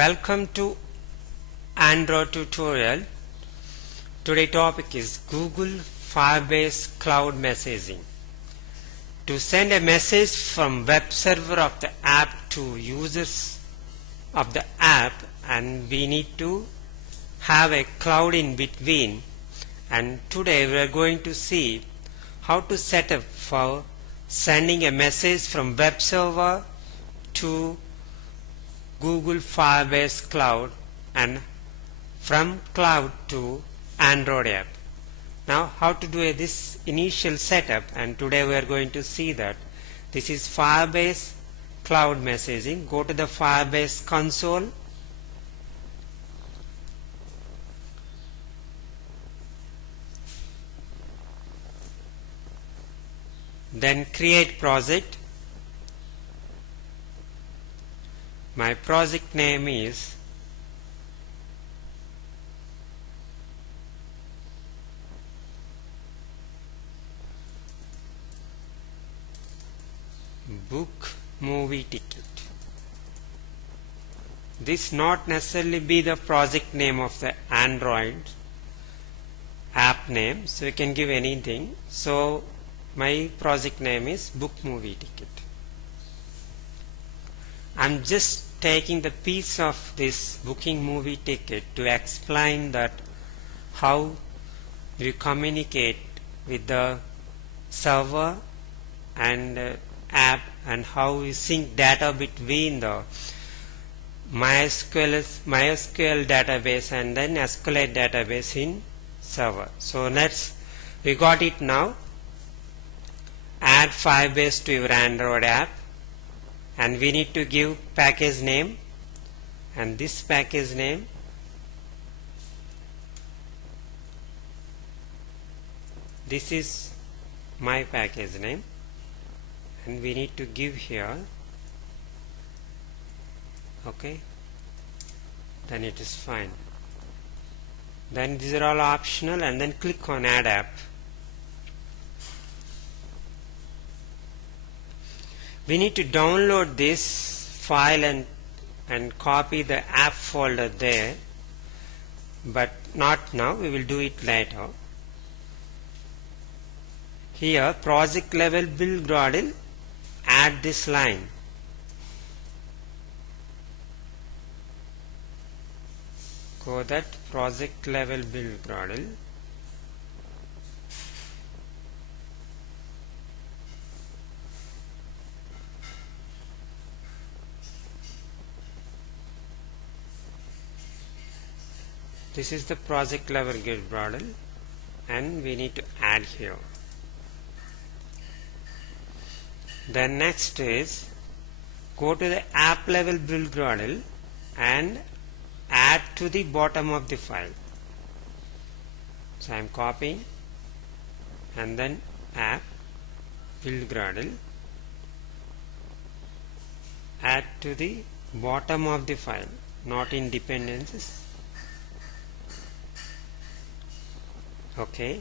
Welcome to Android tutorial. Today topic is Google Firebase Cloud Messaging. To send a message from web server of the app to users of the app, and we need to have a cloud in between, and today we are going to see how to set up for sending a message from web server to Google Firebase Cloud and from cloud to Android app. Now how to do this initial setup, and today we are going to see that. This is Firebase Cloud Messaging. Go to the Firebase console. Then create project. My project name is Book Movie Ticket. This not necessarily be the project name of the Android app name, so you can give anything. So my project name is Book Movie Ticket. I'm just taking the piece of this booking movie ticket to explain that how you communicate with the server and app, and how you sync data between the MySQL database and then SQLite database in server. So we got it now. Add Firebase to your Android app, and we need to give package name, and this package name this is my package name, and we need to give here, okay, then it is fine. Then these are all optional, and then click on add app. We need to download this file and copy the app folder there, but not now, we will do it later. Here project level build Gradle, add this line. Go that project level build Gradle. This is the project level build Gradle, and we need to add here. Then next is go to the app level build Gradle and add to the bottom of the file. So I am copying, and then app build Gradle, add to the bottom of the file, not in dependencies. Okay,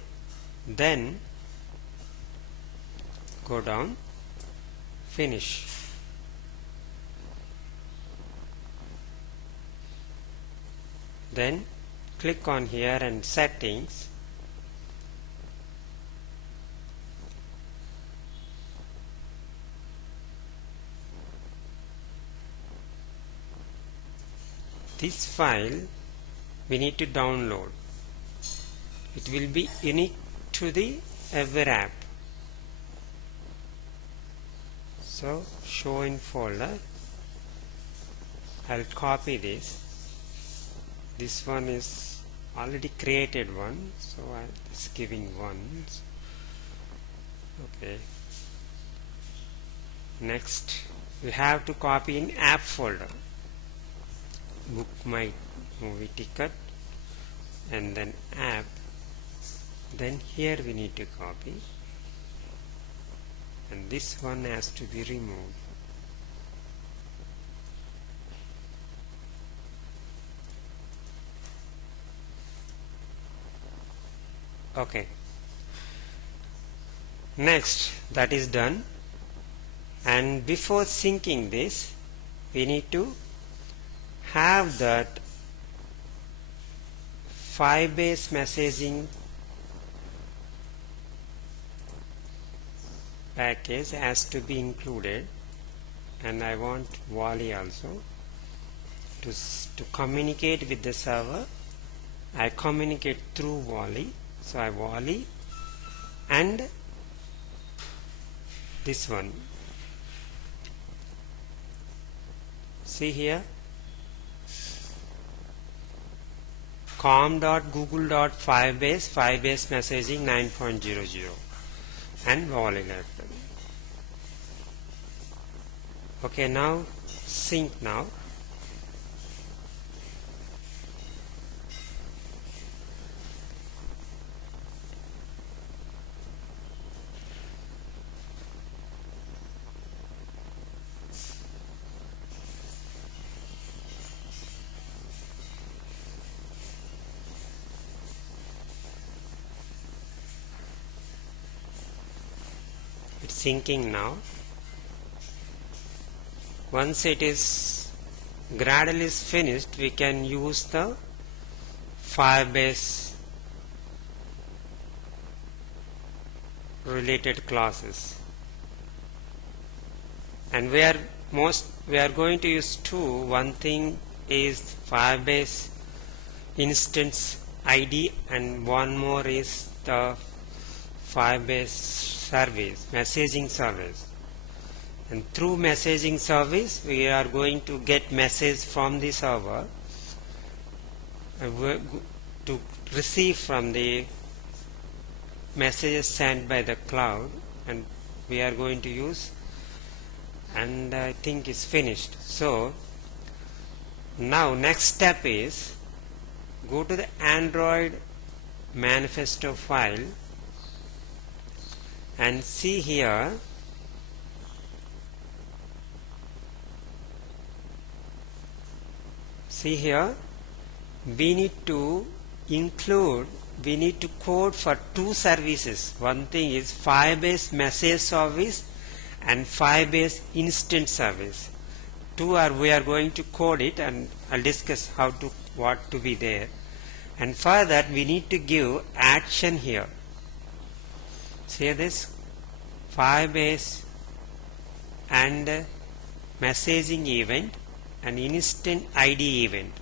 then go down, finish. Then click on here and settings. This file we need to download. It will be unique to the every app. So show in folder. I'll copy this. This one is already created one, so I'm just giving ones. Okay. Next, we have to copy in app folder. Book my movie ticket, and then app. Then here we need to copy, and this one has to be removed. Okay. Next, that is done, and before syncing this, we need to have that Firebase messaging package has to be included, and I want Volley also to communicate with the server. I communicate through Volley, so I Volley and this one. See here, com.google.firebase Firebase messaging 9.00 and Volley letter. Okay, now sync now. It's syncing now. Once it is Gradle is finished, we can use the Firebase related classes, and we are going to use two. One thing is Firebase instance ID, and one more is the Firebase service, messaging service. And through messaging service, we are going to get message from the server to receive from the messages sent by the cloud, and we are going to use, and I think it's finished. So now next step is go to the Android manifesto file and see here. See here, we need to code for two services. One thing is Firebase message service and Firebase instant service. We are going to code it, and I'll discuss what to be there. And for that we need to give action here. See this, Firebase and messaging event and instant ID event.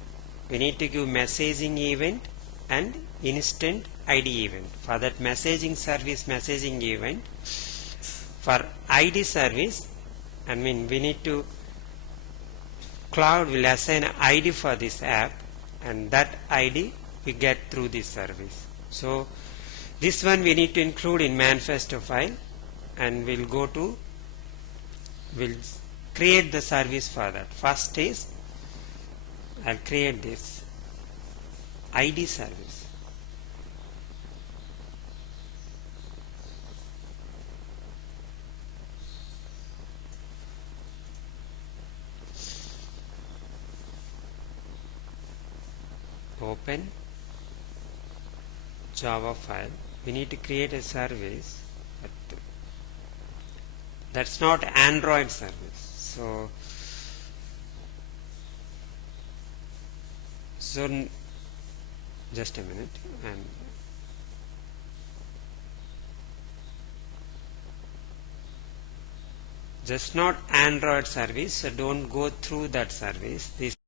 We need to give messaging event and instant ID event. For that messaging service messaging event, for ID service, we need to, cloud will assign an ID for this app, and that ID we get through this service. So this one we need to include in manifesto file, and we'll create the service for that. First is I'll create this ID service. Open Java file. We need to create a service, but that's not Android service. So just a minute, and just not Android service, so don't go through that service. This